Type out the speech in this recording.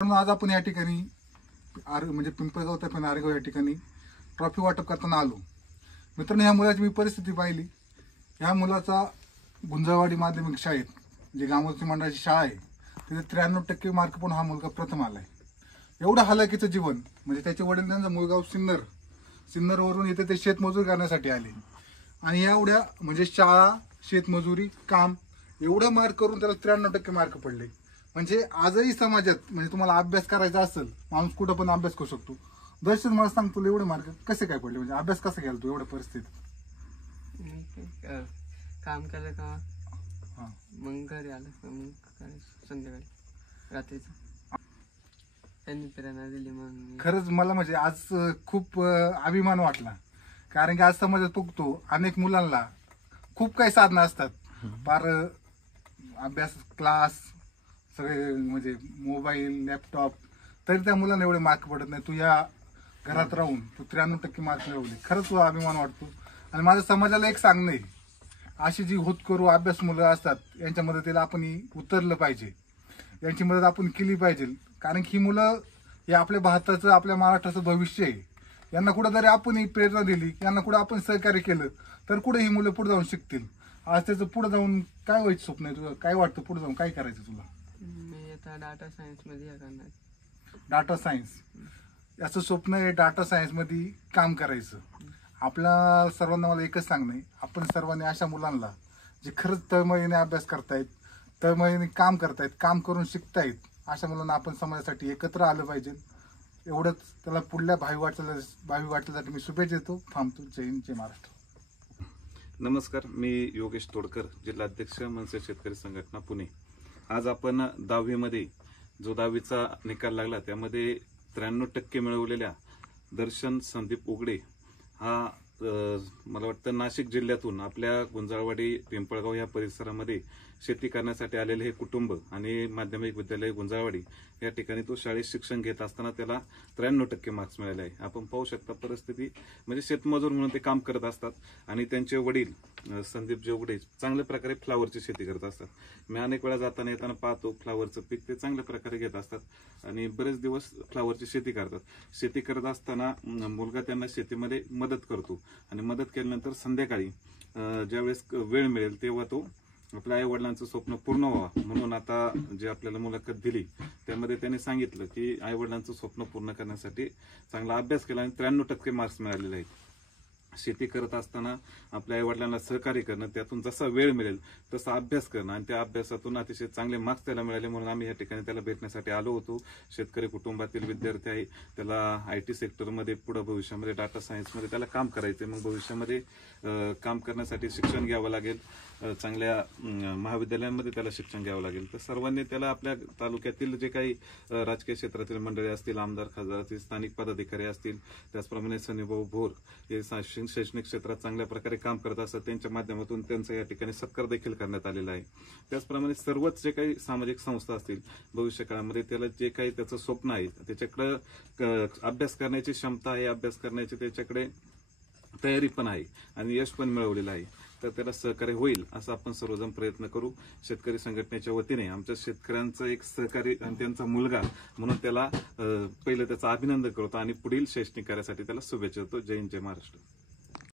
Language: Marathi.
म्हणून आज आपण या ठिकाणी म्हणजे पिंपळगाव ते नारेगाव या ठिकाणी ट्रॉफी वाटप करताना आलो. मित्रांनो, ह्या मुलाची मी परिस्थिती पाहिली. ह्या मुलाचा गुंजळवाडी माध्यमिक शाळेत, जे गामोची मंडळाची शाळा आहे, तिथे 93% मार्क पण हा मुलगा प्रथम आलाय. एवढं हालाकीचं जीवन, म्हणजे त्याचे वडील त्यांचा मुलगाव सिन्नरवरून इथे ते शेतमजूर करण्यासाठी आले आणि एवढ्या म्हणजे शाळा, शेतमजुरी, काम एवढं मार्क करून त्याला 93% मार्क पडले. म्हणजे आजही समाजात म्हणजे तुम्हाला अभ्यास करायचा असेल, माणूस कुठं पण अभ्यास करू शकतो. दर्शन, मला सांग, तुला एवढे मार्क कसे काय पडले? म्हणजे अभ्यास कसा केला तू एवढ्या परिस्थितीत? काम केलं का मग घरी आलं का मग संध्याकाळी रात्रीचं त्यांनी प्रेरणा दिली. मग खरंच मला म्हणजे आज खूप अभिमान वाटला, कारण की आज समाजात बघतो अनेक मुलांना खूप काही साधनं असतात, फार अभ्यास, क्लास, सगळे म्हणजे मोबाईल, लॅपटॉप, तरी त्या मुलांना एवढे मार्क पडत नाही. तू या घरात राहून तू 93% मार्क मिळवले. खरंच तुला अभिमान वाटतो. आणि माझं समाजाला एक सांगणं आहे, अशी जी होतकरू अभ्यास मुलं असतात यांच्या मदतीला आपण उतरलं पाहिजे, यांची मदत आपण केली पाहिजे. कारण की ही मुलं हे आपल्या भारताचं, आपल्या महाराष्ट्राचं भविष्य आहे. यांना कुठंतरी आपण प्रेरणा दिली, यांना कुठं आपण सहकार्य केलं तर कुठे ही मुलं पुढे जाऊन शिकतील. आज त्याचं पुढे जाऊन काय व्हायचं स्वप्न आहे तुझं? काय वाटतं पुढे जाऊन काय करायचं तुला? मी आता डाटा सायन्स मध्ये करणार. डाटा सायन्स याचं स्वप्न आहे, डाटा सायन्स मध्ये काम करायचं. आपल्या सर्वांना मला एकच सांगणं आहे, आपण सर्वांनी अशा मुलांना जे खरंच तळमळीने अभ्यास करतायत, तळमळीने काम करतायत, काम करून शिकतायत, अशा मुलांना आपण समाजासाठी एकत्र आलं पाहिजे. एवढंच त्याला पुढल्या भावी वाटल्यासाठी मी शुभेच्छा देतो. थांबतो. जय हिंद, जय महाराष्ट्र. नमस्कार, मी योगेश तोडकर, जिल्हाध्यक्ष मनसे शेतकरी संघटना पुणे. आज आपण 10वी मध्ये जो 10वीचा निकाल लागला त्यामध्ये 93% मिळवलेल्या दर्शन संदीप उगडे हा मला वाटतं नाशिक जिल्ह्यातून आपल्या गुंजाळवाडी, पिंपळगाव या परिसरामध्ये शेती करण्यासाठी आलेले हे कुटुंब आणि माध्यमिक विद्यालय गुंजाळवाडी या ठिकाणी तो शाळेत शिक्षण घेत असताना त्याला 93% मार्क्स मिळाले आहे. आपण पाहू शकता परिस्थिती, म्हणजे शेतमजूर म्हणून ते काम करत असतात आणि त्यांचे वडील संदीप जोगडे चांगल्या प्रकारे फ्लावरची शेती करत असतात. मी अनेक वेळा जाताना येताना पाहतो फ्लावरचं पीक ते चांगल्या प्रकारे घेत असतात आणि बरेच दिवस फ्लावरची शेती करतात. शेती करत असताना मुलगा त्यांना शेतीमध्ये मदत करतो आणि मदत केल्यानंतर संध्याकाळी ज्यावेळेस वेळ मिळेल तेव्हा तो आपल्या आई वडिलांचं स्वप्न पूर्ण व्हावं म्हणून आता जे आपल्याला मुलाखत दिली त्यामध्ये त्यांनी सांगितलं की आई वडिलांचं स्वप्न पूर्ण करण्यासाठी चांगला अभ्यास केला आणि 93% मार्क्स मिळालेले आहेत. शेती करत असताना आपल्या आई वडिलांना सहकार्य करणं, त्यातून जसा वेळ मिळेल तसा अभ्यास करणं आणि त्या अभ्यासातून अतिशय चांगले मार्क्स त्याला मिळाले म्हणून आम्ही या ठिकाणी त्याला भेटण्यासाठी आलो होतो. शेतकरी कुटुंबातील विद्यार्थी आहे, त्याला IT सेक्टरमध्ये पुढे भविष्यामध्ये डाटा सायन्समध्ये त्याला काम करायचे. मग भविष्यामध्ये काम करण्यासाठी शिक्षण घ्यावं लागेल, चांगल्या महाविद्यालयांमध्ये त्याला शिक्षण घ्यावं लागेल. तर सर्वांनी त्याला आपल्या तालुक्यातील जे काही राजकीय क्षेत्रातील मंडळी असतील, आमदार खासदार असतील, स्थानिक पदाधिकारी असतील, त्याचप्रमाणे सनीभाऊ भोर हे शैक्षणिक क्षेत्रात चांगल्या प्रकारे काम करत असतात, त्यांच्या माध्यमातून त्यांचा या ठिकाणी सत्कार देखील करण्यात आलेला आहे. त्याचप्रमाणे सर्वच जे काही सामाजिक संस्था असतील, भविष्य काळामध्ये त्याला जे काही त्याचं स्वप्न आहे, त्याच्याकडे अभ्यास करण्याची क्षमता आहे, अभ्यास करण्याची त्याच्याकडे तयारी पण आहे आणि यश पण मिळवलेलं आहे, तर त्याला सहकार्य होईल असं आपण सर्वजण प्रयत्न करू. शेतकरी संघटनेच्या वतीने आमच्या शेतकऱ्यांचं एक सहकारी आणि त्यांचा मुलगा म्हणून त्याला पहिलं त्याचं अभिनंदन करतो आणि पुढील शैक्षणिक कार्यासाठी त्याला शुभेच्छा देतो. जय हिंद, जय महाराष्ट्र.